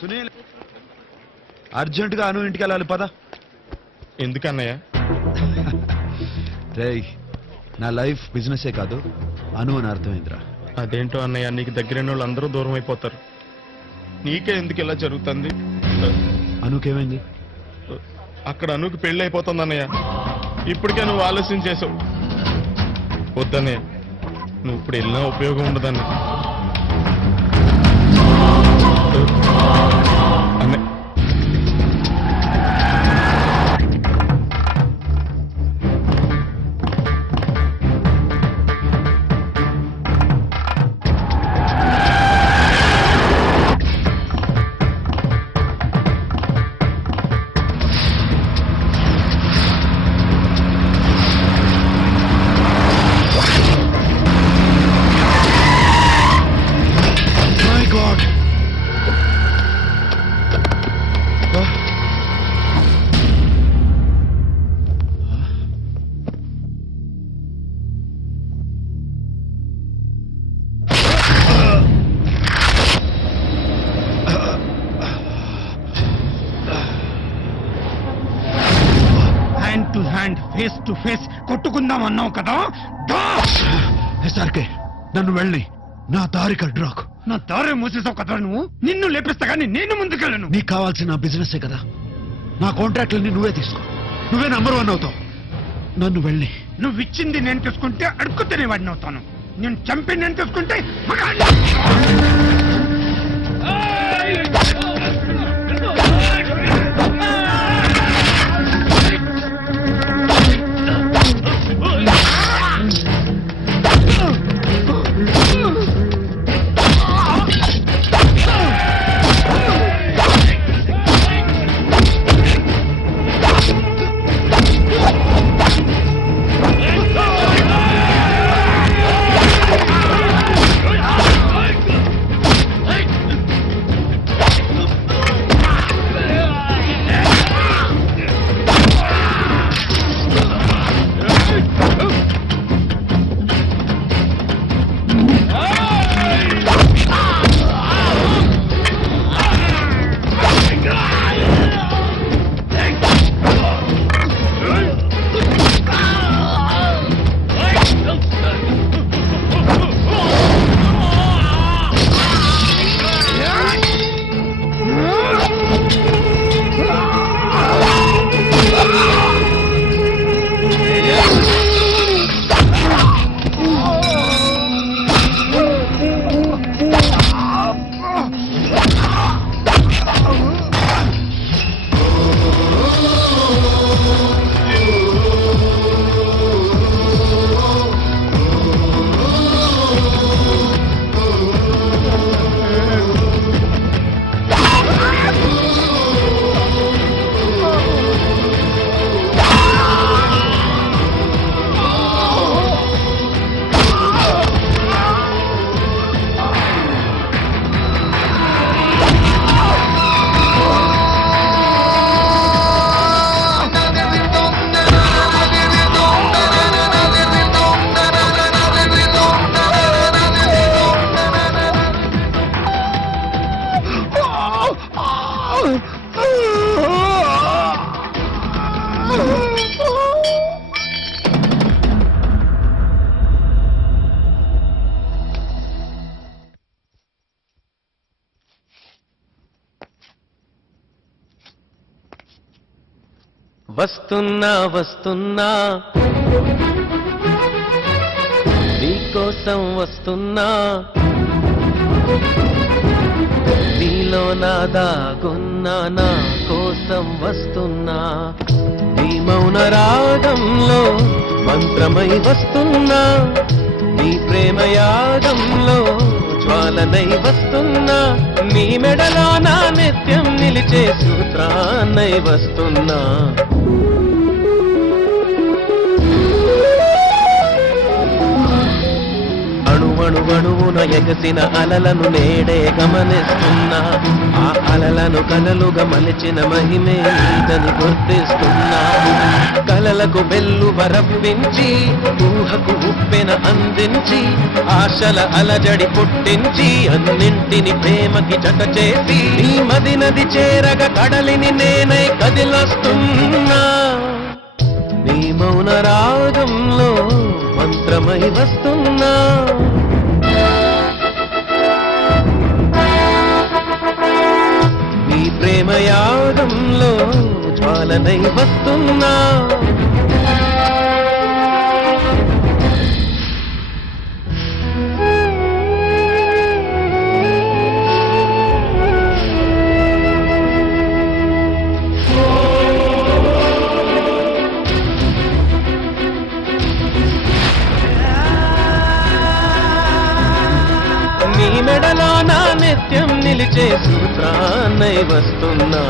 సునీల్ అర్జెంటుగా అను ఇంటికి వెళ్ళాలి పద. ఎందుకన్నయ్య? రేయ్, నా లైఫ్ బిజినెసే కాదు అను అని అర్థమైందిరా. అదేంటో అన్నయ్య, నీకు దగ్గరైన వాళ్ళు అందరూ దూరం అయిపోతారు. నీకే ఎందుకు ఇలా జరుగుతుంది? అనుకేమైంది? అక్కడ అనుకు పెళ్లి అయిపోతుంది అన్నయ్య. ఇప్పటికే నువ్వు ఆలస్యం చేసావు. వద్దన్నయ్య, నువ్వు ఇప్పుడు వెళ్ళినా ఉపయోగం ఉండదన్న. అన్నయ్య, ఫేస్ టు ఫేస్ కొట్టుకుందాం అన్నావు కదా. ఎస్ఆర్కే, నన్ను వెళ్ళి నా దారి కడ్రాకు. నా దారి మూసేసావు కదా నువ్వు. నిన్ను లేపిస్తా కానీ నేను ముందుకెళ్ళను. నీకు కావాల్సిన నా బిజినెసే కదా. నా కాంట్రాక్ట్లన్నీ నువ్వే తీసుకో. నువ్వే నంబర్ 1 అవుతావు. నన్ను వెళ్ళి. నువ్వు ఇచ్చింది నేను తీసుకుంటే అడుక్కు తినేవాడిని అవుతాను. నేను చంపి నేను తీసుకుంటే వస్తున్నా వస్తున్నా నీకోసం వస్తున్నా, నీలో నా దాగున్నా నా కోసం వస్తున్నా. నీ మౌన రాగంలో మంత్రమై వస్తున్నా, నీ ప్రేమ యాగంలో జ్వాలనై వస్తున్నా. నీ మెడలో నా నిత్యం నిలిచే సూత్రాన్నై వస్తున్నా. అణువణువున ఎగసిన అలలను నేడే గమనిస్తున్నా. ఆ అలల కలలను కలలుగా మలిచిన మహిమే నీదని గుర్తిస్తున్నా కలలకు వెల్లు వరపించి ఊహకు ఉప్పెన అందించి ఆశల అలజడి పుట్టించి అన్నింటిని ప్రేమకి జత చేసి నీ మది నది చేరగ కడలిని నేనై కదిలొస్తున్నా నీ మౌన రాగంలో మంత్రమై వస్తున్నా నీ ప్రేమ యాగంలో జ్వాలనై వస్తున్నా నీ మెడలో నా నిత్యం నిలిచే సూత్రాన్నై వస్తున్నా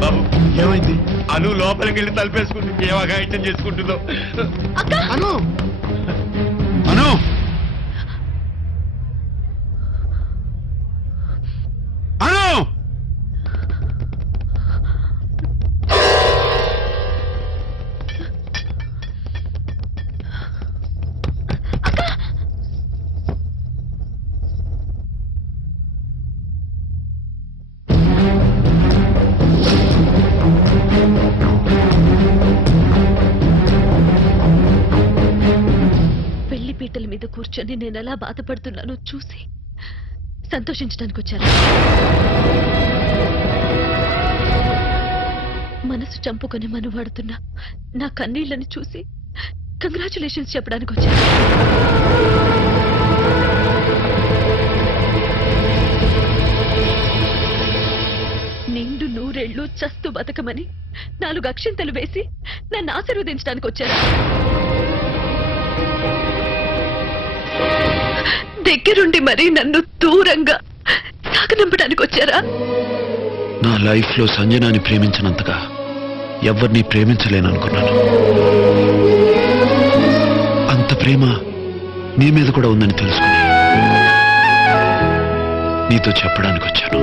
బాబు ఏమైంది? అను లోపలికి వెళ్ళి తలుపేసుకుంటుంది ఏం అఘాయిత్యం చేసుకుంటుందో. అను అను అను పెళ్లి పీటల మీద కూర్చొని నేను ఎలా బాధపడుతున్నానో చూసి సంతోషించడానికి వచ్చాను. మనసు చంపుకొని మనువాడుతున్న నా కన్నీళ్లను చూసి కంగ్రాచులేషన్స్ చెప్పడానికి వచ్చాను. నిండు నూరేళ్లు చస్తూ బతకమని 4 అక్షింతలు వేసి నన్ను ఆశీర్వదించడానికి వచ్చాను. దగ్గరుండి మరీ నన్ను దూరంగా సాగనంపడానికి వచ్చారా? నా లైఫ్ లో సంజనాని ప్రేమించినంతగా ఎవరిని ప్రేమించలేననుకున్నాను. అంత ప్రేమ నీ మీద కూడా ఉందని తెలుసుకుని నీతో చెప్పడానికి వచ్చాను.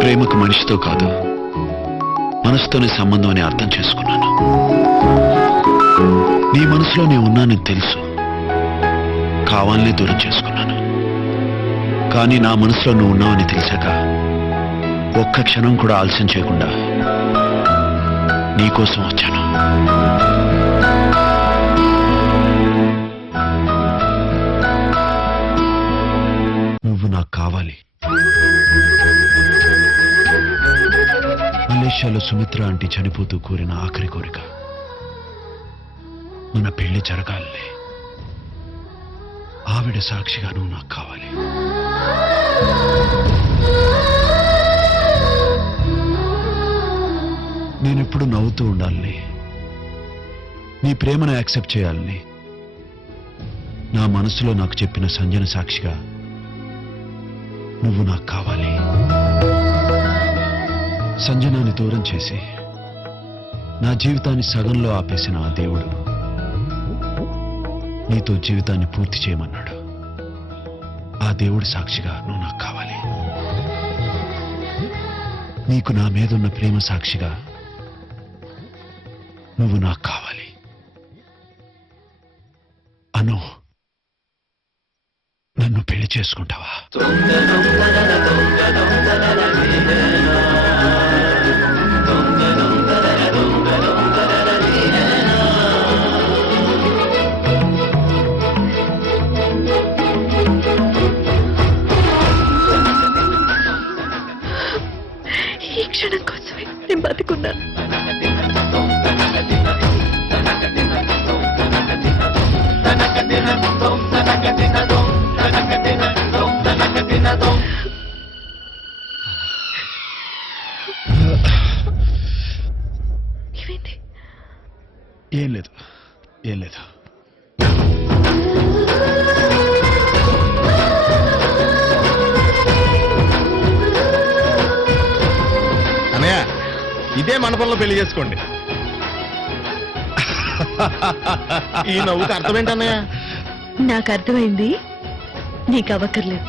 ప్రేమకు మనిషితో కాదు మనసుతోనే సంబంధం అని అర్థం చేసుకున్నాను. నీ మనసులో నేను ఉన్నానని తెలుసు, కావాలనే దూరం చేసుకున్నాను. కానీ నా మనసులో నువ్వు ఉన్నావని తెలిసాక ఒక్క క్షణం కూడా ఆలస్యం చేయకుండా నీకోసం వచ్చాను. నువ్వు నాకు కావాలి. మలేషియాలో సుమిత్ర ఆంటీ చనిపోతూ కోరిన ఆఖరి కోరిక మన పెళ్లి జరగాలే. ఆవిడ సాక్షిగా నువ్వు నాకు కావాలి. నేనెప్పుడు నవ్వుతూ ఉండాలని, నీ ప్రేమను యాక్సెప్ట్ చేయాలని నా మనసులో నాకు చెప్పిన సంజన సాక్షిగా నువ్వు నాకు కావాలి. సంజనాన్ని దూరం చేసి నా జీవితాన్ని సగంలో ఆపేసిన ఆ దేవుడు నీతో జీవితాన్ని పూర్తి చేయమన్నాడు. ఆ దేవుడి సాక్షిగా నువ్వు నాకు కావాలి. నీకు నా మీదున్న ప్రేమ సాక్షిగా నువ్వు నాకు కావాలి. అను, నన్ను పెళ్లి చేసుకుంటావా? ఈ క్షణం కోసమే నేను బతుకున్నాను. తనక దిన ఇదే మండపంలో పెళ్లి చేసుకోండి. ఈ నవ్వుకి అర్థం ఏంటన్నయ్య? నాకు అర్థమైంది, నీకు అవ్వక్కర్లేదు.